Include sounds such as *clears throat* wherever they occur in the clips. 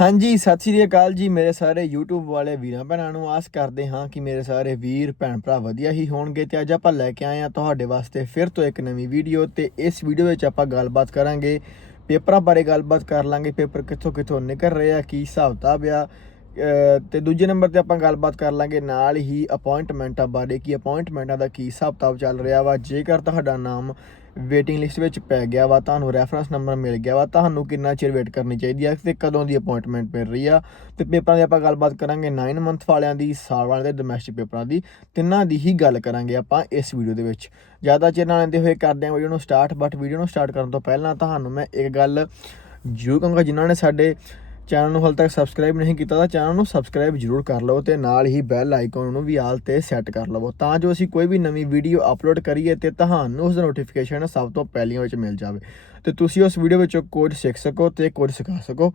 ਹਾਂਜੀ, ਸਤਿ ਸ੍ਰੀ ਅਕਾਲ ਜੀ ਮੇਰੇ ਸਾਰੇ YouTube ਵਾਲੇ ਵੀਰਾਂ ਭੈਣਾਂ ਨੂੰ। ਆਸ ਕਰਦੇ ਹਾਂ ਕਿ ਮੇਰੇ ਸਾਰੇ ਵੀਰ, ਭੈਣ ਭਰਾ ਵਧੀਆ ਹੀ ਹੋਣਗੇ ਤੇ ਅੱਜ ਆਪਾਂ ਲੈ ਕੇ ਆਏ ਹਾਂ ਤੁਹਾਡੇ ਵਾਸਤੇ ਫਿਰ ਤੋਂ ਇੱਕ ਨਵੀਂ ਵੀਡੀਓ ਤੇ ਇਸ ਵੀਡੀਓ ਵਿੱਚ ਆਪਾਂ ਗੱਲਬਾਤ ਕਰਾਂਗੇ, ਪੇਪਰਾਂ ਬਾਰੇ ਗੱਲਬਾਤ ਕਰ ਲਾਂਗੇ, ਪੇਪਰ ਕਿੱਥੋਂ ਕਿੱਥੋਂ ਨਿਕਲ ਰਹੇ ਆ, ਕੀ ਹਿਸਾਬ ਕਿਤਾਬ ਆ, ਅਹ ਤੇ ਦੂਜੇ ਨੰਬਰ ਤੇ ਆਪਾਂ ਗੱਲਬਾਤ ਕਰ ਲਾਂਗੇ ਨਾਲ ਹੀ ਅਪਾਇੰਟਮੈਂਟਾਂ ਬਾਰੇ, ਕਿ ਅਪਾਇੰਟਮੈਂਟਾਂ ਦਾ ਕੀ ਹਿਸਾਬ ਕਿਤਾਬ ਚੱਲ ਰਿਹਾ ਵਾ। ਜੇਕਰ ਤੁਹਾਡਾ ਨਾਮ ਵੇਟਿੰਗ ਲਿਸਟ ਵਿੱਚ ਪੈ ਗਿਆ ਵਾ, ਤੁਹਾਨੂੰ ਰੈਫਰੈਂਸ ਨੰਬਰ ਮਿਲ ਗਿਆ ਵਾ, ਤੁਹਾਨੂੰ ਕਿੰਨਾ ਚਿਰ ਵੇਟ ਕਰਨੀ ਚਾਹੀਦੀ ਆ ਤੇ ਕਦੋਂ ਦੀ ਅਪਾਇੰਟਮੈਂਟ ਮਿਲ ਰਹੀ ਆ ਤੇ ਪੇਪਰਾਂ ਦੀ ਆਪਾਂ ਗੱਲਬਾਤ ਕਰਾਂਗੇ 9 ਮੰਥ ਵਾਲਿਆਂ ਦੀ, ਸਾਲ ਵਾਲਿਆਂ ਦੇ ਡੋਮੈਸਟਿਕ ਪੇਪਰਾਂ ਦੀ, ਤਿੰਨਾਂ ਦੀ ਹੀ ਗੱਲ ਕਰਾਂਗੇ ਆਪਾਂ ਇਸ ਵੀਡੀਓ ਦੇ ਵਿੱਚ। ਜ਼ਿਆਦਾ ਚਿਰ ਨਾ ਲੈਂਦੇ ਹੋਏ ਕਰਦੇ ਹਾਂ ਵੀਡੀਓ ਨੂੰ ਸਟਾਰਟ ਬਟ ਵੀਡੀਓ ਨੂੰ ਸਟਾਰਟ ਕਰਨ ਤੋਂ ਪਹਿਲਾਂ ਤੁਹਾਨੂੰ ਮੈਂ ਇੱਕ ਗੱਲ ਜ਼ਰੂਰ ਕਹਾਂਗਾ, ਜਿਨ੍ਹਾਂ ਨੇ ਸਾਡੇ ਚੈਨਲ ਨੂੰ ਹਾਲ ਤੱਕ ਸਬਸਕ੍ਰਾਈਬ ਨਹੀਂ ਕੀਤਾ ਤਾਂ ਚੈਨਲ ਨੂੰ ਸਬਸਕ੍ਰਾਈਬ ਜ਼ਰੂਰ ਕਰ ਲਵੋ ਤੇ ਨਾਲ ਹੀ ਬੈਲ ਆਈਕਨ ਨੂੰ ਵੀ ਆਲ ਤੇ ਸੈੱਟ ਕਰ ਲਵੋ। ਤਾਂ ਜੋ ਅਸੀਂ ਕੋਈ ਵੀ ਨਵੀਂ ਵੀਡੀਓ ਅਪਲੋਡ ਕਰੀਏ ਤੇ ਤੁਹਾਨੂੰ ਉਸ ਦਾ ਨੋਟੀਫਿਕੇਸ਼ਨ ਸਭ ਤੋਂ ਪਹਿਲੀਆਂ ਵਿੱਚ ਮਿਲ ਜਾਵੇ। ਤੇ ਤੁਸੀਂ ਉਸ ਵੀਡੀਓ ਵਿੱਚੋਂ ਕੁਝ ਸਿੱਖ ਸਕੋ ਤੇ ਕੁਝ ਸਿਖਾ ਸਕੋ।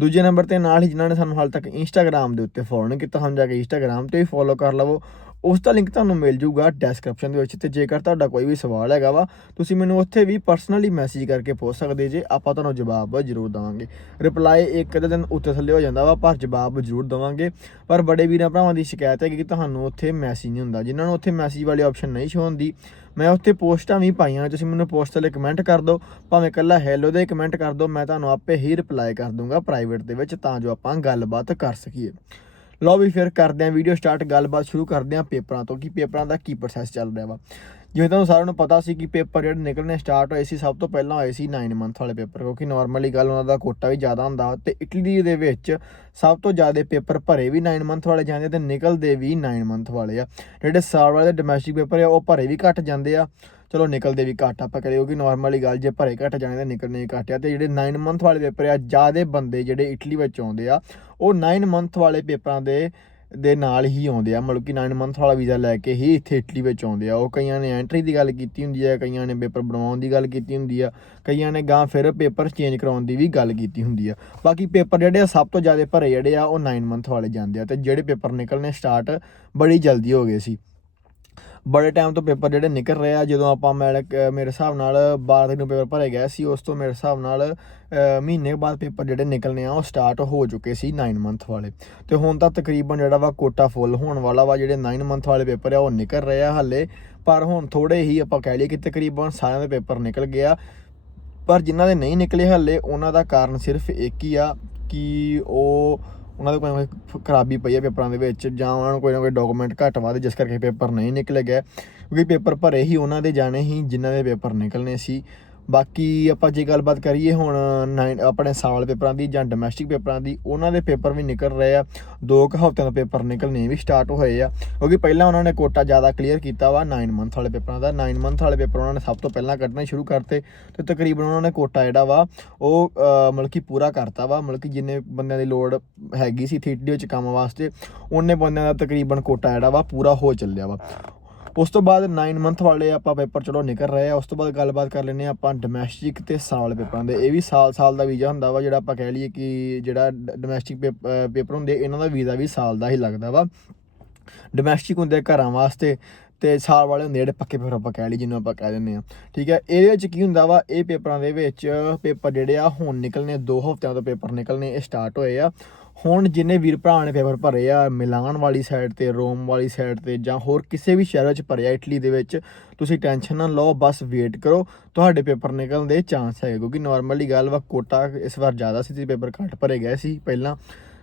ਦੂਜੇ ਨੰਬਰ ਤੇ ਨਾਲ ਹੀ ਜਿਨ੍ਹਾਂ ਨੇ ਸਾਨੂੰ ਹਾਲ ਤੱਕ ਇੰਸਟਾਗ੍ਰam ਦੇ ਉੱਤੇ ਫੋਲੋ ਨਹੀਂ ਕੀਤਾ ਹਨ ਜਾ ਕੇ ਇੰਸਟਾਗ੍ਰam ਤੇ ਵੀ ਫੋਲੋ ਕਰ ਲਵੋ। ਉਸ ਦਾ ਲਿੰਕ ਤੁਹਾਨੂੰ ਮਿਲ ਜੂਗਾ ਡਿਸਕ੍ਰਿਪਸ਼ਨ ਦੇ ਵਿੱਚ ਤੇ ਜੇਕਰ ਤੁਹਾਡਾ ਕੋਈ ਵੀ ਸਵਾਲ ਹੈਗਾ ਵਾ, ਤੁਸੀਂ ਮੈਨੂੰ ਉੱਥੇ ਵੀ ਪਰਸਨਲੀ ਮੈਸੇਜ ਕਰਕੇ ਪੁੱਛ ਸਕਦੇ ਜੇ, ਆਪਾਂ ਤੁਹਾਨੂੰ ਜਵਾਬ ਜ਼ਰੂਰ ਦਵਾਂਗੇ। ਰਿਪਲਾਈ ਇੱਕ ਅੱਧੇ ਦਿਨ ਉੱਤੇ ਥੱਲੇ ਹੋ ਜਾਂਦਾ ਵਾ, ਪਰ ਜਵਾਬ ਜ਼ਰੂਰ ਦਵਾਂਗੇ। ਪਰ ਬੜੇ ਵੀਰਾਂ ਭਰਾਵਾਂ ਦੀ ਸ਼ਿਕਾਇਤ ਹੈ ਕਿ ਤੁਹਾਨੂੰ ਉੱਥੇ ਮੈਸੇਜ ਨਹੀਂ ਹੁੰਦਾ। ਜਿਨ੍ਹਾਂ ਨੂੰ ਉੱਥੇ ਮੈਸੇਜ ਵਾਲੀ ਆਪਸ਼ਨ ਨਹੀਂ ਸ਼ੋ ਹੁੰਦੀ, ਮੈਂ ਉੱਥੇ ਪੋਸਟਾਂ ਵੀ ਪਾਈਆਂ ਤੁਸੀਂ ਮੈਨੂੰ ਪੋਸਟ ਥੱਲੇ ਕਮੈਂਟ ਕਰ ਦਿਓ। ਭਾਵੇਂ ਕੱਲਾ ਹੈਲੋ ਦੇ ਕਮੈਂਟ ਕਰ ਦਿਓ, ਮੈਂ ਤੁਹਾਨੂੰ ਆਪੇ ਹੀ ਰਿਪਲਾਈ ਕਰ ਦੂੰਗਾ ਪ੍ਰਾਈਵੇਟ ਦੇ ਵਿੱਚ, ਤਾਂ ਜੋ ਆਪਾਂ ਗੱਲਬਾਤ ਕਰ ਸਕੀਏ। ਲਓ ਵੀ ਫਿਰ ਕਰਦੇ ਆਂ ਵੀਡੀਓ ਸਟਾਰਟ ਗੱਲਬਾਤ ਸ਼ੁਰੂ ਕਰਦੇ ਆਂ ਪੇਪਰਾਂ ਤੋਂ, ਕਿ ਪੇਪਰਾਂ ਦਾ ਕੀ ਪ੍ਰੋਸੈਸ ਚੱਲ ਰਿਹਾ ਵਾ। ਜਿਵੇਂ ਤੁਹਾਨੂੰ ਸਾਰਿਆਂ ਨੂੰ ਪਤਾ ਸੀ ਕਿ ਪੇਪਰ ਜਿਹੜੇ ਨਿਕਲਣੇ ਸਟਾਰਟ ਹੋਏ ਸੀ, ਸਭ ਤੋਂ ਪਹਿਲਾਂ ਹੋਏ ਸੀ 9 ਮੰਥ ਵਾਲੇ ਪੇਪਰ, ਕਿਉਂਕਿ ਨਾਰਮਲੀ ਗੱਲ ਉਹਨਾਂ ਦਾ ਕੋਟਾ ਵੀ ਜ਼ਿਆਦਾ ਹੁੰਦਾ ਤੇ ਇਟਲੀ ਦੇ ਵਿੱਚ ਸਭ ਤੋਂ ਜ਼ਿਆਦਾ ਪੇਪਰ ਭਰੇ ਵੀ 9 ਮੰਥ ਵਾਲੇ ਜਾਂਦੇ ਤੇ ਨਿਕਲਦੇ ਵੀ 9 ਮੰਥ ਵਾਲੇ ਆ। ਜਿਹੜੇ ਸਾਲ ਵਾਲੇ ਡੋਮੈਸਟਿਕ ਪੇਪਰ ਆ, ਉਹ ਭਰੇ ਵੀ ਘੱਟ ਜਾਂਦੇ ਆ। ਚਲੋ ਨਿਕਲਦੇ ਵੀ ਘੱਟ ਆਪਾਂ ਕਰੀਏ, ਕਿਉਂਕਿ ਨਾਰਮਲੀ ਗੱਲ ਜੇ ਭਰੇ ਘੱਟ ਜਾਣੇ ਤਾਂ ਨਿਕਲਣੇ ਵੀ ਘੱਟ ਆ। ਤੇ ਜਿਹੜੇ 9 ਮੰਥ ਵਾਲੇ ਪੇਪਰ ਆ, ਜ਼ਿਆਦਾ ਬੰਦੇ ਜਿਹੜੇ ਇਟਲੀ ਵਿੱਚ ਆਉਂਦੇ ਆ, ਉਹ 9 ਮੰਥ ਵਾਲੇ ਪੇਪਰਾਂ ਦੇ ਦੇ ਨਾਲ ਹੀ ਆਉਂਦੇ ਆ, ਮਤਲਬ ਕਿ 9 ਮੰਥ ਵਾਲਾ ਵੀਜ਼ਾ ਲੈ ਕੇ ਹੀ ਇੱਥੇ ਇਟਲੀ ਵਿੱਚ ਆਉਂਦੇ ਆ। ਉਹ ਕਈਆਂ ਨੇ ਐਂਟਰੀ ਦੀ ਗੱਲ ਕੀਤੀ ਹੁੰਦੀ ਆ, ਕਈਆਂ ਨੇ ਪੇਪਰ ਬਣਾਉਣ ਦੀ ਗੱਲ ਕੀਤੀ ਹੁੰਦੀ ਆ, ਕਈਆਂ ਨੇ ਗਾਂ ਫਿਰ ਪੇਪਰ ਚੇਂਜ ਕਰਾਉਣ ਦੀ ਵੀ ਗੱਲ ਕੀਤੀ ਹੁੰਦੀ ਆ। ਬਾਕੀ ਪੇਪਰ ਜਿਹੜੇ ਆ, ਸਭ ਤੋਂ ਜ਼ਿਆਦਾ ਭਰੇ ਜਿਹੜੇ ਆ, ਉਹ 9 ਮੰਥ ਵਾਲੇ ਜਾਂਦੇ ਆ ਤੇ ਜਿਹੜੇ ਪੇਪਰ ਨਿਕਲਨੇ ਸਟਾਰਟ ਬੜੀ ਜਲਦੀ ਹੋ ਗਏ ਸੀ। ਬੜੇ ਟਾਈਮ ਤੋਂ ਪੇਪਰ ਜਿਹੜੇ ਨਿਕਲ ਰਹੇ ਆ, ਜਦੋਂ ਆਪਾਂ ਮੈਂ ਮੇਰੇ ਹਿਸਾਬ ਨਾਲ 12 ਤਰੀਕ ਨੂੰ ਪੇਪਰ ਭਰੇ ਗਿਆ ਸੀ, ਉਸ ਤੋਂ ਮੇਰੇ ਹਿਸਾਬ ਨਾਲ ਮਹੀਨੇ ਬਾਅਦ ਪੇਪਰ ਜਿਹੜੇ ਨਿਕਲਨੇ ਆ, ਉਹ ਸਟਾਰਟ ਹੋ ਚੁੱਕੇ ਸੀ 9 ਮੰਥ ਵਾਲੇ। ਤੇ ਹੁਣ ਤਾਂ ਤਕਰੀਬਨ ਜਿਹੜਾ ਵਾ ਕੋਟਾ ਫੁੱਲ ਹੋਣ ਵਾਲਾ ਵਾ, ਜਿਹੜੇ 9 ਮੰਥ ਵਾਲੇ ਪੇਪਰ ਆ, ਉਹ ਨਿਕਲ ਰਹੇ ਆ ਹਾਲੇ। ਪਰ ਹੁਣ ਥੋੜੇ ਹੀ ਆਪਾਂ ਕਹਿ ਲਈਏ ਕਿ ਤਕਰੀਬਨ ਸਾਰਿਆਂ ਦੇ ਪੇਪਰ ਨਿਕਲ ਗਿਆ ਪਰ ਜਿਨ੍ਹਾਂ ਦੇ ਨਹੀਂ ਨਿਕਲੇ ਹਾਲੇ, ਉਹਨਾਂ ਦਾ ਕਾਰਨ ਸਿਰਫ ਇੱਕ ਹੀ ਆ ਕਿ ਉਹ ਉਹਨਾਂ ਦੇ ਕੋਈ ਨਾ ਕੋਈ ਖਰਾਬੀ ਪਈ ਹੈ ਪੇਪਰਾਂ ਦੇ ਵਿੱਚ ਜਾਂ ਉਹਨਾਂ ਨੂੰ ਕੋਈ ਨਾ ਕੋਈ ਡਾਕੂਮੈਂਟ ਘੱਟ ਵੱਧ, ਜਿਸ ਕਰਕੇ ਪੇਪਰ ਨਹੀਂ ਨਿਕਲੇ ਗਏ। ਕਿਉਂਕਿ ਪੇਪਰ ਭਰੇ ਹੀ ਉਹਨਾਂ ਦੇ ਜਾਣੇ ਹੀ, ਜਿਨ੍ਹਾਂ ਦੇ ਪੇਪਰ ਨਿਕਲਨੇ ਸੀ। ਬਾਕੀ ਆਪਾਂ ਜੇ ਗੱਲਬਾਤ ਕਰੀਏ ਹੁਣ 9 ਆਪਣੇ ਸਾਲ ਪੇਪਰਾਂ ਦੀ ਜਾਂ ਡੋਮੈਸਟਿਕ ਪੇਪਰਾਂ ਦੀ, ਉਹਨਾਂ ਦੇ ਪੇਪਰ ਵੀ ਨਿਕਲ ਰਹੇ ਆ। ਦੋ ਕੁ ਹਫ਼ਤਿਆਂ ਤੋਂ ਪੇਪਰ ਨਿਕਲਣੇ ਵੀ ਸਟਾਰਟ ਹੋਏ ਆ। ਕਿਉਂਕਿ ਪਹਿਲਾਂ ਉਹਨਾਂ ਨੇ ਕੋਟਾ ਜ਼ਿਆਦਾ ਕਲੀਅਰ ਕੀਤਾ ਵਾ 9 ਮੰਥ ਵਾਲੇ ਪੇਪਰਾਂ ਦਾ। 9 ਮੰਥ ਵਾਲੇ ਪੇਪਰ ਉਹਨਾਂ ਨੇ ਸਭ ਤੋਂ ਪਹਿਲਾਂ ਕੱਢਣੇ ਸ਼ੁਰੂ ਕਰਤੇ ਤੇ ਤਕਰੀਬਨ ਉਹਨਾਂ ਨੇ ਕੋਟਾ ਜਿਹੜਾ ਵਾ, ਉਹ ਮਤਲਬ ਕਿ ਪੂਰਾ ਕਰਤਾ ਵਾ। ਮਤਲਬ ਕਿ ਜਿੰਨੇ ਬੰਦਿਆਂ ਦੀ ਲੋੜ ਹੈਗੀ ਸੀ ਥੀਏਟਰ ਵਿੱਚ ਕੰਮ ਵਾਸਤੇ, ਉਹਨੇ ਬੰਦਿਆਂ ਦਾ ਤਕਰੀਬਨ ਕੋਟਾ ਜਿਹੜਾ ਵਾ, ਪੂਰਾ ਹੋ ਚੱਲਿਆ ਵਾ। ਉਸ ਤੋਂ ਬਾਅਦ 9 ਮੰਥ ਵਾਲੇ ਆਪਾਂ ਪੇਪਰ ਚਲੋ ਨਿਕਲ ਰਹੇ ਆ, ਉਸ ਤੋਂ ਬਾਅਦ ਗੱਲਬਾਤ ਕਰ ਲੈਨੇ ਆਪਾਂ ਡੋਮੈਸਟਿਕ ਤੇ ਸਾਲ ਪੇਪਰਾਂ ਦੇ। ਇਹ ਵੀ ਸਾਲ ਸਾਲ ਦਾ ਵੀਜ਼ਾ ਹੁੰਦਾ ਵਾ, ਜਿਹੜਾ ਆਪਾਂ ਕਹਿ ਲਈਏ ਕਿ ਜਿਹੜਾ ਡੋਮੈਸਟਿਕ ਪੇਪਰ ਹੁੰਦੇ, ਇਹਨਾਂ ਦਾ ਵੀਜ਼ਾ ਵੀ ਸਾਲ ਦਾ ਹੀ ਲੱਗਦਾ ਵਾ। ਡੋਮੈਸਟਿਕ ਹੁੰਦੇ ਘਰਾਂ ਵਾਸਤੇ ਤੇ ਸਾਲ ਵਾਲੇ ਹੁੰਦੇ ਜਿਹੜੇ ਪੱਕੇ ਪੇਪਰ ਆਪਾਂ ਕਹਿ ਲਈ ਜਿਹਨੂੰ ਆਪਾਂ ਕਹਿ ਦਿੰਦੇ ਆ ਠੀਕ ਹੈ, ਇਹਦੇ ਵਿੱਚ ਕੀ ਹੁੰਦਾ ਵਾ, ਇਹ ਪੇਪਰਾਂ ਦੇ ਵਿੱਚ ਪੇਪਰ ਜਿਹੜੇ ਆ ਹੁਣ ਨਿਕਲਨੇ 2 ਹਫ਼ਤਿਆਂ ਤੋਂ ਪੇਪਰ ਨਿਕਲਨੇ ਇਹ ਸਟਾਰਟ ਹੋਏ ਆ। ਹੁਣ ਜਿੰਨੇ ਵੀਰ ਭਰਾ ਨੇ ਪੇਪਰ ਭਰੇ ਆ, ਮਿਲਾਨ ਵਾਲੀ ਸਾਈਡ ਤੇ, ਰੋਮ ਵਾਲੀ ਸਾਈਡ ਤੇ ਜਾਂ ਹੋਰ ਕਿਸੇ ਵੀ ਸ਼ਹਿਰ ਵਿੱਚ ਭਰੇ ਆ ਇਟਲੀ ਦੇ ਵਿੱਚ, ਤੁਸੀਂ ਟੈਨਸ਼ਨ ਨਾ ਲਓ, ਬਸ ਵੇਟ ਕਰੋ। ਤੁਹਾਡੇ ਪੇਪਰ ਨਿਕਲਣ ਦੇ ਚਾਂਸ ਹੈਗੇ, ਕਿਉਂਕਿ ਨਾਰਮਲੀ ਗੱਲ ਵਾ ਕੋਟਾ ਇਸ ਵਾਰ ਜ਼ਿਆਦਾ ਸੀ, ਤੇ ਪੇਪਰ ਘੱਟ ਭਰੇ ਗਏ ਸੀ ਪਹਿਲਾਂ।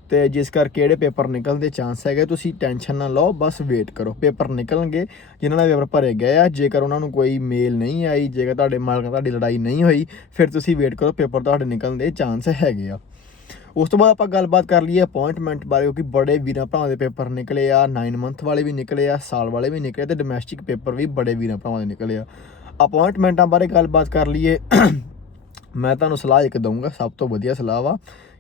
ਤੇ ਜਿਸ ਕਰਕੇ ਜਿਹੜੇ ਪੇਪਰ ਨਿਕਲਣ ਦੇ ਚਾਂਸ ਹੈਗੇ, ਤੁਸੀਂ ਟੈਨਸ਼ਨ ਨਾ ਲਓ, ਬਸ ਵੇਟ ਕਰੋ। ਪੇਪਰ ਨਿਕਲਣਗੇ, ਜਿਨ੍ਹਾਂ ਦੇ ਪੇਪਰ ਭਰੇ ਗਏ ਆ, ਜੇਕਰ ਉਹਨਾਂ ਨੂੰ ਕੋਈ ਮੇਲ ਨਹੀਂ ਆਈ, ਜੇਕਰ ਤੁਹਾਡੇ ਮਾਲਕ ਤੁਹਾਡੀ ਲੜਾਈ ਨਹੀਂ ਹੋਈ, ਫਿਰ ਤੁਸੀਂ ਵੇਟ ਕਰੋ, ਪੇਪਰ ਤੁਹਾਡੇ ਨਿਕਲਣ ਦੇ ਚਾਂਸ ਹੈਗੇ ਆ। ਉਸ ਤੋਂ ਬਾਅਦ ਆਪਾਂ ਗੱਲਬਾਤ ਕਰ ਲਈਏ ਅਪਾਇੰਟਮੈਂਟ ਬਾਰੇ, ਕਿਉਂਕਿ ਬੜੇ ਵੀਰਾਂ ਭਰਾਵਾਂ ਦੇ ਪੇਪਰ ਨਿਕਲੇ ਆ 9 ਮੰਥ ਵਾਲੇ ਵੀ ਨਿਕਲੇ ਆ, ਸਾਲ ਵਾਲੇ ਵੀ ਨਿਕਲੇ ਤੇ ਡੋਮੈਸਟਿਕ ਪੇਪਰ ਵੀ ਬੜੇ ਵੀਰਾਂ ਭਰਾਵਾਂ ਦੇ ਨਿਕਲੇ ਆ। ਅਪਾਇੰਟਮੈਂਟਾਂ ਬਾਰੇ ਗੱਲਬਾਤ ਕਰ ਲਈਏ। ਮੈਂ ਤੁਹਾਨੂੰ ਸਲਾਹ ਇੱਕ ਦਊਂਗਾ, ਸਭ ਤੋਂ ਵਧੀਆ ਸਲਾਹ ਵਾ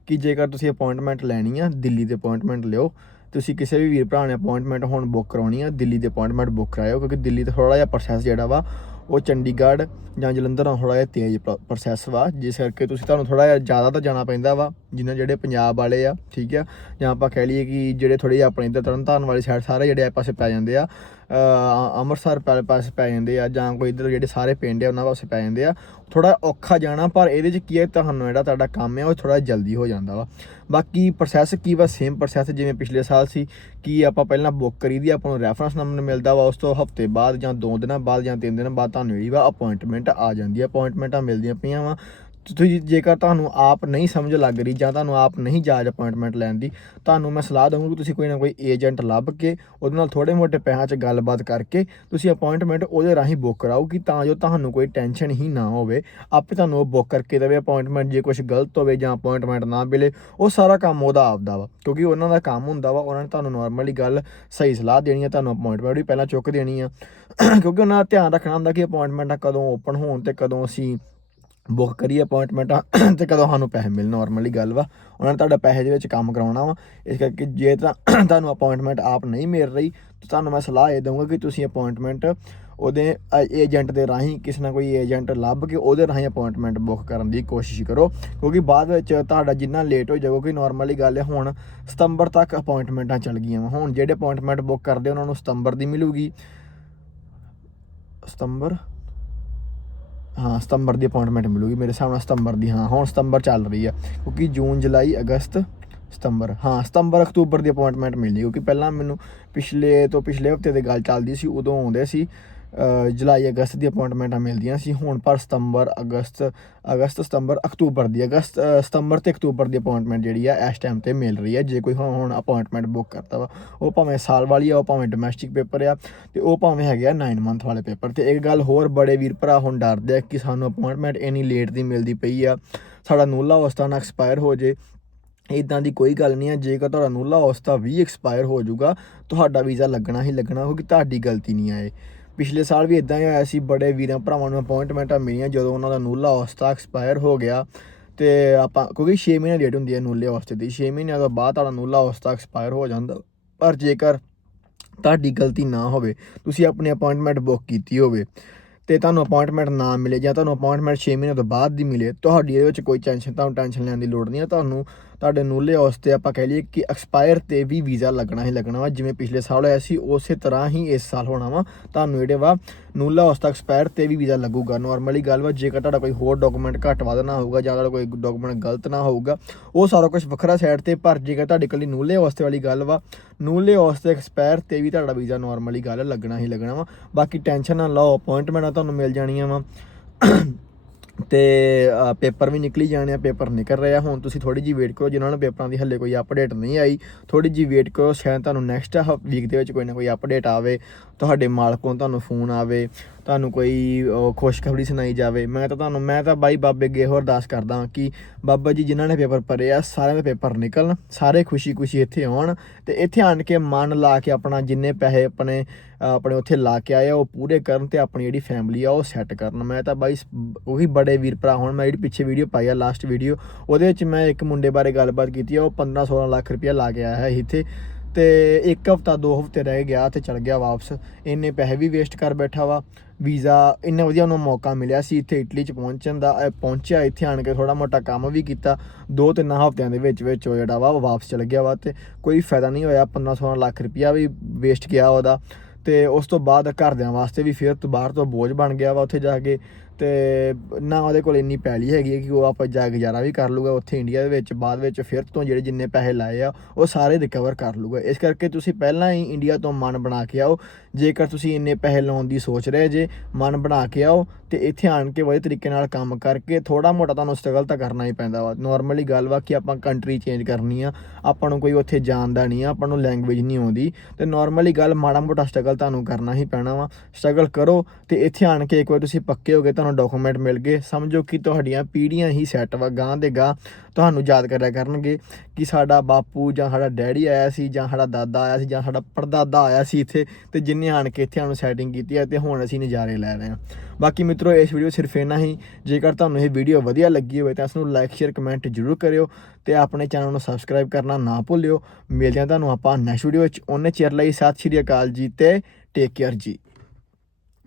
ਕਿ ਜੇਕਰ ਤੁਸੀਂ ਅਪਾਇੰਟਮੈਂਟ ਲੈਣੀ ਆ, ਦਿੱਲੀ ਦੇ ਅਪਾਇੰਟਮੈਂਟ ਲਿਓ। ਤੁਸੀਂ ਕਿਸੇ ਵੀ ਵੀਰ ਭਰਾ ਨੇ ਅਪਾਇੰਟਮੈਂਟ ਹੁਣ ਬੁੱਕ ਕਰਾਉਣੀ ਆ, ਦਿੱਲੀ ਦੇ ਅਪਾਇੰਟਮੈਂਟ ਬੁੱਕ ਕਰਾਇਓ, ਕਿਉਂਕਿ ਦਿੱਲੀ ਤੇ ਥੋੜਾ ਜਿਹਾ ਪ੍ਰੋਸੈਸ ਜਿਹੜਾ ਵਾ ਉਹ ਚੰਡੀਗੜ੍ਹ ਜਾਂ ਜਲੰਧਰ ਨਾਲ ਥੋੜਾ ਜਿਹਾ ਤੇਜ਼ ਪ੍ਰੋਸੈਸ ਵਾ। ਜਿਸ ਕਰਕੇ ਤੁਸੀਂ ਤੁਹਾਨੂੰ ਥੋੜਾ ਜਿਹਾ ਜ਼ਿਆਦਾ ਤਾਂ ਜਾਣਾ ਪੈਂਦਾ ਵਾ ਜਿਨ੍ਹਾਂ ਜਿਹੜੇ ਪੰਜਾਬ ਵਾਲੇ ਆ, ਠੀਕ ਆ? ਜਾਂ ਆਪਾਂ ਕਹਿ ਲਈਏ ਕਿ ਜਿਹੜੇ ਥੋੜੇ ਜਿਹਾ ਆਪਣੇ ਇੱਧਰ ਤਰਨਤਾਰਨ ਵਾਲੀ ਸਾਈਡ ਸਾਰੇ ਜਿਹੜੇ ਆ ਪਾਸੇ ਪੈ ਜਾਂਦੇ ਆ ਅੰਮ੍ਰਿਤਸਰ ਪੈ- ਪਾਸੇ ਪੈ ਜਾਂਦੇ ਆ ਜਾਂ ਕੋਈ ਇੱਧਰ ਜਿਹੜੇ ਸਾਰੇ ਪਿੰਡ ਆ, ਉਹਨਾਂ ਪਾਸੇ ਪੈ ਜਾਂਦੇ ਆ। ਥੋੜਾ ਔਖਾ ਜਾਣਾ, ਪਰ ਇਹਦੇ 'ਚ ਕੀ ਹੈ ਤੁਹਾਨੂੰ ਜਿਹੜਾ ਤੁਹਾਡਾ ਕੰਮ ਹੈ ਉਹ ਥੋੜਾ ਜਲਦੀ ਹੋ ਜਾਂਦਾ ਵਾ। ਬਾਕੀ ਪ੍ਰੋਸੈਸ ਕੀ ਵਾ ਸੇਮ ਪ੍ਰੋਸੈਸ ਜਿਵੇਂ ਪਿਛਲੇ ਸਾਲ ਸੀ, ਕਿ ਆਪਾਂ ਪਹਿਲਾਂ ਬੁੱਕ ਕਰੀ ਦੀ, ਆਪਾਂ ਨੂੰ ਰੈਫਰੈਂਸ ਨੰਬਰ ਮਿਲਦਾ ਵਾ, ਉਸ ਤੋਂ ਹਫ਼ਤੇ ਬਾਅਦ ਜਾਂ 2 ਦਿਨਾਂ ਬਾਅਦ ਜਾਂ 3 ਦਿਨਾਂ ਬਾਅਦ ਤੁਹਾਨੂੰ ਜਿਹੜੀ ਵਾ ਅਪਾਇੰਟਮੈਂਟ ਆ ਜਾਂਦੀ ਹੈ ਅਪਾਇੰਟਮੈਂਟਾਂ ਮਿਲਦੀਆਂ ਪਈਆਂ ਵਾ। ਤੁਸੀਂ ਜੇਕਰ ਤੁਹਾਨੂੰ ਆਪ ਨਹੀਂ ਸਮਝ ਲੱਗ ਰਹੀ ਜਾਂ ਤੁਹਾਨੂੰ ਆਪ ਨਹੀਂ ਜਾਜ ਅਪਾਇੰਟਮੈਂਟ ਲੈਣ ਦੀ, ਤੁਹਾਨੂੰ ਮੈਂ ਸਲਾਹ ਦਊਂਗਾ ਕਿ ਤੁਸੀਂ ਕੋਈ ਨਾ ਕੋਈ ਏਜੰਟ ਲੱਭ ਕੇ ਉਹਦੇ ਨਾਲ ਥੋੜੇ ਮੋਟੇ ਪੈਸਿਆਂ 'ਚ ਗੱਲਬਾਤ ਕਰਕੇ ਤੁਸੀਂ ਅਪਾਇੰਟਮੈਂਟ ਉਹਦੇ ਰਾਹੀਂ ਬੁੱਕ ਕਰਾਓ ਕਿ ਤਾਂ ਜੋ ਤੁਹਾਨੂੰ ਕੋਈ ਟੈਨਸ਼ਨ ਹੀ ਨਾ ਹੋਵੇ। ਆਪੇ ਤੁਹਾਨੂੰ ਉਹ ਬੁੱਕ ਕਰਕੇ ਦੇਵੇ ਅਪਾਇੰਟਮੈਂਟ ਜੇ ਕੁਝ ਗਲਤ ਹੋਵੇ ਜਾਂ ਅਪਾਇੰਟਮੈਂਟ ਨਾ ਮਿਲੇ, ਉਹ ਸਾਰਾ ਕੰਮ ਉਹਦਾ ਆਪਦਾ ਵਾ। ਕਿਉਂਕਿ ਉਹਨਾਂ ਦਾ ਕੰਮ ਹੁੰਦਾ ਵਾ, ਉਹਨਾਂ ਨੇ ਤੁਹਾਨੂੰ ਨਾਰਮਲੀ ਗੱਲ ਸਹੀ ਸਲਾਹ ਦੇਣੀ ਹੈ ਤੁਹਾਨੂੰ ਅਪਾਇੰਟਮੈਂਟ ਵੀ ਪਹਿਲਾਂ ਚੁੱਕ ਦੇਣੀ ਆ। ਕਿਉਂਕਿ ਉਹਨਾਂ ਦਾ ਧਿਆਨ ਰੱਖਣਾ ਹੁੰਦਾ ਕਿ ਅਪਾਇੰਟਮੈਂਟਾਂ ਕਦੋਂ ਓਪਨ ਹੋਣ ਤੇ ਕਦੋਂ ਅਸੀਂ ਬੁੱਕ ਕਰੀਏ ਅਪਾਇੰਟਮੈਂਟਾਂ *clears throat* ਤੇ ਕਦੋਂ ਸਾਨੂੰ ਪੈਸੇ ਮਿਲਣ ਨਾਰਮਲੀ ਗੱਲ ਵਾ। ਉਹਨਾਂ ਨੇ ਤੁਹਾਡਾ ਪੈਸੇ ਦੇ ਵਿੱਚ ਕੰਮ ਕਰਾਉਣਾ ਵਾ। ਇਸ ਕਰਕੇ ਜੇ ਤਾਂ *clears throat* ਤੁਹਾਨੂੰ ਅਪਾਇੰਟਮੈਂਟ ਆਪ ਨਹੀਂ ਮਿਲ ਰਹੀ, ਤਾਂ ਤੁਹਾਨੂੰ ਮੈਂ ਸਲਾਹ ਇਹ ਦਊਂਗਾ ਕਿ ਤੁਸੀਂ ਅਪਾਇੰਟਮੈਂਟ ਉਹਦੇ ਏਜੰਟ ਦੇ ਰਾਹੀਂ ਕਿਸੇ ਨਾ ਕੋਈ ਏਜੰਟ ਲੱਭ ਕੇ ਉਹਦੇ ਰਾਹੀਂ ਅਪਾਇੰਟਮੈਂਟ ਬੁੱਕ ਕਰਨ ਦੀ ਕੋਸ਼ਿਸ਼ ਕਰੋ। ਕਿਉਂਕਿ ਬਾਅਦ ਵਿੱਚ ਤੁਹਾਡਾ ਜਿੰਨਾ ਲੇਟ ਹੋ ਜਾਊਗਾ ਕਿ ਨਾਰਮਲੀ ਗੱਲ ਹੈ ਹੁਣ ਸਤੰਬਰ ਤੱਕ ਅਪਾਇੰਟਮੈਂਟਾਂ ਚੱਲ ਗਈਆਂ ਵਾ। ਹੁਣ ਜਿਹੜੇ ਅਪਾਇੰਟਮੈਂਟ ਬੁੱਕ ਕਰਦੇ, ਉਹਨਾਂ ਨੂੰ ਸਤੰਬਰ ਦੀ ਮਿਲੂਗੀ। ਸਤੰਬਰ ਹਾਂ, ਸਤੰਬਰ ਦੀ ਅਪਾਇੰਟਮੈਂਟ ਮਿਲੂਗੀ। ਮੇਰੇ ਹਿਸਾਬ ਨਾਲ ਸਤੰਬਰ ਦੀ, ਹਾਂ, ਹੁਣ ਸਤੰਬਰ ਚੱਲ ਰਹੀ ਆ, ਕਿਉਂਕਿ ਜੂਨ, ਜੁਲਾਈ, ਅਗਸਤ, ਸਤੰਬਰ, ਹਾਂ, ਸਤੰਬਰ, ਅਕਤੂਬਰ ਦੀ ਅਪਾਇੰਟਮੈਂਟ ਮਿਲਣੀ, ਕਿਉਂਕਿ ਪਹਿਲਾਂ ਮੈਨੂੰ ਪਿਛਲੇ ਤੋਂ ਪਿਛਲੇ ਹਫ਼ਤੇ ਦੀ ਗੱਲ ਚੱਲਦੀ ਸੀ, ਉਦੋਂ ਆਉਂਦੇ ਸੀ ਜੁਲਾਈ, ਅਗਸਤ ਦੀ ਅਪਾਇੰਟਮੈਂਟਾਂ ਮਿਲਦੀਆਂ ਸੀ। ਹੁਣ ਪਰ ਸਤੰਬਰ, ਅਗਸਤ ਅਗਸਤ, ਸਤੰਬਰ, ਅਕਤੂਬਰ ਦੀ, ਅਗਸਤ ਸਤੰਬਰ ਤੇ ਅਕਤੂਬਰ ਦੀ ਅਪਾਇੰਟਮੈਂਟ ਜਿਹੜੀ ਆ, ਇਸ ਟਾਈਮ ਤੇ ਮਿਲ ਰਹੀ ਹੈ ਜੇ ਕੋਈ ਹੁਣ ਹੁਣ ਅਪਾਇੰਟਮੈਂਟ ਬੁੱਕ ਕਰਦਾ ਵਾ, ਉਹ ਭਾਵੇਂ ਸਾਲ ਵਾਲੀ ਆ, ਉਹ ਭਾਵੇਂ ਡੋਮੈਸਟਿਕ ਪੇਪਰ ਆ, ਤੇ ਉਹ ਭਾਵੇਂ ਹੈਗੇ ਆ 9 ਮੰਥ ਵਾਲੇ ਪੇਪਰ ਤੇ ਇੱਕ ਗੱਲ ਹੋਰ, ਬੜੇ ਵੀਰ ਭਰਾ ਹੁਣ ਡਰਦੇ ਆ ਕਿ ਸਾਨੂੰ ਅਪਾਇੰਟਮੈਂਟ ਇੰਨੀ ਲੇਟ ਦੀ ਮਿਲਦੀ ਪਈ ਆ। ਸਾਡਾ ਨੂਲਾ ਅਵਸਥਾ ਨਾ ਐਕਸਪਾਇਰ ਹੋ ਜੇ। ਇਦਾਂ ਦੀ ਕੋਈ ਗੱਲ ਨਹੀਂ ਹੈ ਜੇਕਰ ਤੁਹਾਡਾ ਨੂਲਾ ਅਵਸਥਾ ਵੀ ਐਕਸਪਾਇਰ ਹੋ ਜਾਊਗਾ, ਤੁਹਾਡਾ ਵੀਜ਼ਾ ਲੱਗਣਾ ਹੀ ਲੱਗਣਾ ਹੋਊਗੀ ਤੁਹਾਡੀ ਗਲਤੀ ਨਹੀਂ ਆਏ ਪਿਛਲੇ ਸਾਲ ਵੀ ਇਦਾਂ ਹੀ ਹੋਇਆ ਸੀ, ਬੜੇ ਵੀਰਾਂ ਭਰਾਵਾਂ ਨੂੰ ਅਪਾਇੰਟਮੈਂਟਾਂ ਮਿਲੀਆਂ ਜਦੋਂ ਉਹਨਾਂ ਦਾ ਨੂਲਾ ਅਵਸਥਾ ਐਕਸਪਾਇਰ ਹੋ ਗਿਆ ਤੇ ਆਪਾਂ, ਕਿਉਂਕਿ 6 ਮਹੀਨੇ ਡੇਟ ਹੁੰਦੀ ਹੈ ਨੂਲੇ ਅਵਸਥੇ ਦੀ 6 ਮਹੀਨਿਆਂ ਤੋਂ ਬਾਅਦ ਤੁਹਾਡਾ ਨੂਲਾ ਅਵਸਥਾ ਐਕਸਪਾਇਰ ਹੋ ਜਾਂਦਾ, ਪਰ ਜੇਕਰ ਤੁਹਾਡੀ ਗਲਤੀ ਨਾ ਹੋਵੇ, ਤੁਸੀਂ ਆਪਣੀ ਅਪਾਇੰਟਮੈਂਟ ਬੁੱਕ ਕੀਤੀ ਹੋਵੇ ਤੇ ਤੁਹਾਨੂੰ ਅਪਾਇੰਟਮੈਂਟ ਨਾ ਮਿਲੇ ਜਾਂ ਤੁਹਾਨੂੰ ਅਪਾਇੰਟਮੈਂਟ 6 ਮਹੀਨੇ ਤੋਂ ਬਾਅਦ ਦੀ ਮਿਲੇ, ਤੁਹਾਡੀ ਇਹਦੇ ਵਿੱਚ ਕੋਈ ਟੈਨਸ਼ਨ ਤੁਹਾਨੂੰ ਟੈਨਸ਼ਨ ਲੈਣ ਦੀ ਲੋੜ ਨਹੀਂ ਹੈ, ਤੁਹਾਨੂੰ ਤੁਹਾਡੇ ਨੂਲੇ ਵਾਸਤੇ ਆਪਾਂ ਕਹਿ ਲਈਏ ਕਿ ਐਕਸਪਾਇਰ ਤੇ ਵੀ ਵੀਜ਼ਾ ਲੱਗਣਾ ਹੀ ਲੱਗਣਾ ਵਾ, ਜਿਵੇਂ ਪਿਛਲੇ ਸਾਲ ਹੋਇਆ ਸੀ, ਉਸੇ ਤਰ੍ਹਾਂ ਹੀ ਇਸ ਸਾਲ ਹੋਣਾ ਵਾ। ਤੁਹਾਨੂੰ ਜਿਹੜੇ ਵਾ ਨੂਲਾ ਵਾਸਤਾ ਐਕਸਪਾਇਰ ਤੇ ਵੀ ਵੀਜ਼ਾ ਲੱਗੂਗਾ। ਨਾਰਮਲੀ ਗੱਲ ਵਾ, ਜੇਕਰ ਤੁਹਾਡਾ ਕੋਈ ਹੋਰ ਡਾਕੂਮੈਂਟ ਘੱਟ ਵੱਧ ਨਾ ਹੋਊਗਾ ਜਾਂ ਤੁਹਾਡਾ ਕੋਈ ਡਾਕੂਮੈਂਟ ਗਲਤ ਨਾ ਹੋਊਗਾ, ਉਹ ਸਾਰਾ ਕੁਝ ਵੱਖਰਾ ਸਾਈਡ ਤੇ, ਪਰ ਜੇਕਰ ਤੁਹਾਡੇ ਕੋਲ ਨੂਲੇ ਵਾਸਤੇ ਵਾਲੀ ਗੱਲ ਵਾ, ਨੂਲੇ ਵਾਸਤੇ ਐਕਸਪਾਇਰ ਤੇ ਵੀ ਤੁਹਾਡਾ ਵੀਜ਼ਾ ਨਾਰਮਲੀ ਗੱਲ ਲੱਗਣਾ ਹੀ ਲੱਗਣਾ ਵਾ। ਬਾਕੀ ਟੈਨਸ਼ਨ ਨਾ ਲਓ ਅਪਾਇੰਟਮੈਂਟਾਂ ਤੁਹਾਨੂੰ ਮਿਲ ਜਾਣੀਆਂ ਵਾ। ਤੇ ਪੇਪਰ ਵੀ ਨਿਕਲੀ ਜਾਣੇ ਆ, ਪੇਪਰ ਨਿਕਲ ਰਿਹਾ ਹੁਣ ਤੁਸੀਂ ਥੋੜੀ ਜੀ ਵੇਟ ਕਰੋ, ਜਿਨ੍ਹਾਂ ਨੂੰ ਪੇਪਰਾਂ ਦੀ ਹੱਲੇ ਕੋਈ ਅਪਡੇਟ ਨਹੀਂ ਆਈ ਥੋੜੀ ਜੀ ਵੇਟ ਕਰੋ, ਸ਼ਾਇਦ ਤੁਹਾਨੂੰ ਨੈਕਸਟ ਵੀਕ ਦੇ ਵਿੱਚ ਕੋਈ ਨਾ ਕੋਈ ਅਪਡੇਟ ਆਵੇ, ਤੁਹਾਡੇ ਮਾਲਕੋਂ ਤੁਹਾਨੂੰ ਫੋਨ ਆਵੇ, ਤੁਹਾਨੂੰ ਕੋਈ ਖੁਸ਼ਖਬਰੀ ਸੁਣਾਈ ਜਾਵੇ। ਮੈਂ ਤਾਂ ਤੁਹਾਨੂੰ, ਮੈਂ ਤਾਂ ਬਾਈ ਬਾਬੇ ਅੱਗੇ ਹੋਰ ਅਰਦਾਸ ਕਰਦਾ ਕਿ ਬਾਬਾ ਜੀ, ਜਿਨ੍ਹਾਂ ਨੇ ਪੇਪਰ ਭਰੇ ਆ, ਸਾਰਿਆਂ ਦੇ ਪੇਪਰ ਨਿਕਲਣ, ਸਾਰੇ ਖੁਸ਼ੀ-ਖੁਸ਼ੀ ਇੱਥੇ ਆਉਣ ਤੇ ਇੱਥੇ ਆਣ ਕੇ ਮਨ ਲਾ ਕੇ ਆਪਣਾ ਜਿੰਨੇ ਪੈਸੇ ਆਪਣੇ ਆਪਣੇ ਉੱਥੇ ਲਾ ਕੇ ਆਏ ਆ, ਉਹ ਪੂਰੇ ਕਰਨ ਤੇ ਆਪਣੀ ਜਿਹੜੀ ਫੈਮਿਲੀ ਆ, ਉਹ ਸੈੱਟ ਕਰਨ। ਮੈਂ ਤਾਂ ਬਾਈ ਉਹੀ ਬੜੇ ਵੀਰ ਭਰਾ ਹੁਣ, ਮੈਂ ਜਿਹੜੀ ਪਿੱਛੇ ਵੀਡੀਓ ਪਾਈ ਆ ਲਾਸਟ ਵੀਡੀਓ ਉਹਦੇ ਵਿੱਚ ਮੈਂ ਇੱਕ ਮੁੰਡੇ ਬਾਰੇ ਗੱਲਬਾਤ ਕੀਤੀ ਆ, ਉਹ 15 16 ਲੱਖ ਰੁਪਇਆ ਲਾ ਕੇ ਆਇਆ ਹੈ ਇੱਥੇ। ਤੇ ਇੱਕ ਹਫਤਾ, ਦੋ ਹਫ਼ਤੇ ਰਹਿ ਗਿਆ ਤੇ ਚਲ ਗਿਆ ਵਾਪਸ। ਇੰਨੇ ਪੈਸੇ ਵੀ ਵੇਸਟ ਕਰ ਬੈਠਾ ਵਾ। ਵੀਜ਼ਾ, ਇੰਨਾ ਵਧੀਆ ਉਹਨੂੰ ਮੌਕਾ ਮਿਲਿਆ ਸੀ ਇੱਥੇ ਇਟਲੀ ਚ ਪਹੁੰਚਣ ਦਾ ਪਹੁੰਚਿਆ ਇੱਥੇ, ਆਣ ਕੇ ਥੋੜਾ ਮੋਟਾ ਕੰਮ ਵੀ ਕੀਤਾ। ਦੋ ਤਿੰਨ ਹਫ਼ਤਿਆਂ ਦੇ ਵਿੱਚ ਵਿੱਚ ਉਹ ਜਿਹੜਾ ਵਾ, ਉਹ ਵਾਪਸ ਚਲ ਗਿਆ ਵਾ ਤੇ ਕੋਈ ਫਾਇਦਾ ਨਹੀਂ ਹੋਇਆ। 15 16 ਲੱਖ ਰੁਪਇਆ ਵੀ ਵੇਸਟ ਗਿਆ ਉਹਦਾ। ਤੇ ਉਸ ਤੋਂ ਬਾਅਦ ਘਰਦਿਆਂ ਵਾਸਤੇ ਵੀ ਫਿਰ ਤੋਂ ਬਾਹਰ ਤੋਂ ਬੋਝ ਬਣ ਗਿਆ ਵਾ, ਉੱਥੇ ਜਾ ਕੇ ਤੇ ਨਾ ਉਹਦੇ ਕੋਲ ਇੰਨੀ ਪੈਲੀ ਹੈਗੀ ਹੈ ਕਿ ਉਹ ਆਪਾਂ ਜਾ ਗੁਜ਼ਾਰਾ ਵੀ ਕਰ ਲੂਗਾ ਉੱਥੇ ਇੰਡੀਆ ਦੇ ਵਿੱਚ, ਬਾਅਦ ਵਿੱਚ ਫਿਰ ਤੋਂ ਜਿਹੜੇ ਜਿੰਨੇ ਪੈਸੇ ਲਾਏ ਆ, ਉਹ ਸਾਰੇ ਰਿਕਵਰ ਕਰ ਲੂਗਾ ਇਸ ਕਰਕੇ ਤੁਸੀਂ ਪਹਿਲਾਂ ਹੀ ਇੰਡੀਆ ਤੋਂ ਮਨ ਬਣਾ ਕੇ ਆਓ। ਜੇਕਰ ਤੁਸੀਂ ਇੰਨੇ ਪੈਸੇ ਲਾਉਣ ਦੀ ਸੋਚ ਰਹੇ ਜੇ, ਮਨ ਬਣਾ ਕੇ ਆਓ ਤੇ ਇੱਥੇ ਆਣ ਕੇ ਵਧੀਆ ਤਰੀਕੇ ਨਾਲ ਕੰਮ ਕਰਕੇ ਥੋੜਾ ਮੋਟਾ ਤੁਹਾਨੂੰ ਸਟਰਗਲ ਤਾਂ ਕਰਨਾ ਹੀ ਪੈਂਦਾ ਵਾ। ਨਾਰਮਲੀ ਗੱਲ ਵਾ ਕਿ ਆਪਾਂ ਕੰਟਰੀ ਚੇਂਜ ਕਰਨੀ ਆ, ਆਪਾਂ ਨੂੰ ਕੋਈ ਉੱਥੇ ਜਾਣਦਾ ਨਹੀਂ ਆ, ਆਪਾਂ ਨੂੰ ਲੈਂਗੁਏਜ ਨਹੀਂ ਆਉਂਦੀ। ਤੇ ਨਾਰਮਲੀ ਗੱਲ ਮਾੜਾ ਮੋਟਾ ਸਟਰਗਲ ਤੁਹਾਨੂੰ ਕਰਨਾ ਹੀ ਪੈਣਾ ਵਾ। ਸਟਰਗਲ ਕਰੋ ਤੇ ਇੱਥੇ ਆਣ ਕੇ ਇੱਕ ਵਾਰ ਤੁਸੀਂ ਪੱਕੇ ਹੋ ਗਏ ਤੁਹਾਨੂੰ ਡਾਕੂਮੈਂਟ ਮਿਲ ਗਏ। ਸਮਝੋ ਕਿ ਤੁਹਾਡੀਆਂ ਪੀੜ੍ਹੀਆਂ ਹੀ ਸੈੱਟ ਵਾ, ਗਾਂ ਦੇ ਗਾਂ ਤੁਹਾਨੂੰ ਯਾਦ ਕਰਿਆ ਕਰਨਗੇ ਕਿ ਸਾਡਾ ਬਾਪੂ ਜਾਂ ਸਾਡਾ ਡੈਡੀ ਆਇਆ ਸੀ ਜਾਂ ਸਾਡਾ ਦਾਦਾ ਆਇਆ ਸੀ ਜਾਂ ਸਾਡਾ ਪੜਦਾਦਾ ਆਇਆ ਸੀ ਇੱਥੇ ਤੇ ਜਿੰਨੇ ਆਣ ਕੇ ਇੱਥੇ ਸਾਨੂੰ ਸੈਟਿੰਗ ਕੀਤੀ ਹੈ ਤੇ ਹੁਣ ਅਸੀਂ ਨਜ਼ਾਰੇ ਲੈ ਰਹੇ ਹਾਂ। ਬਾਕੀ ਮਿੱਤਰੋ, ਇਸ ਵੀਡੀਓ ਸਿਰਫ ਇੰਨਾ ਹੀ। ਜੇਕਰ ਤੁਹਾਨੂੰ ਇਹ ਵੀਡੀਓ ਵਧੀਆ ਲੱਗੀ ਹੋਵੇ ਤਾਂ ਇਸ ਨੂੰ ਲਾਈਕ ਸ਼ੇਅਰ ਕਮੈਂਟ ਜ਼ਰੂਰ ਕਰਿਓ ਤੇ ਆਪਣੇ ਚੈਨਲ ਨੂੰ ਸਬਸਕ੍ਰਾਈਬ ਕਰਨਾ ਨਾ ਭੁੱਲਿਓ। ਮਿਲਦੇ ਹਾਂ ਤੁਹਾਨੂੰ ਆਪਾਂ ਨੈਕਸਟ ਵੀਡੀਓ ਵਿੱਚ। ਉਹਨੇ ਚਿਰ ਲਈ ਸਤਿ ਸ਼੍ਰੀ ਅਕਾਲ ਜੀ ਤੇ ਟੇਕ ਕੇਅਰ ਜੀ।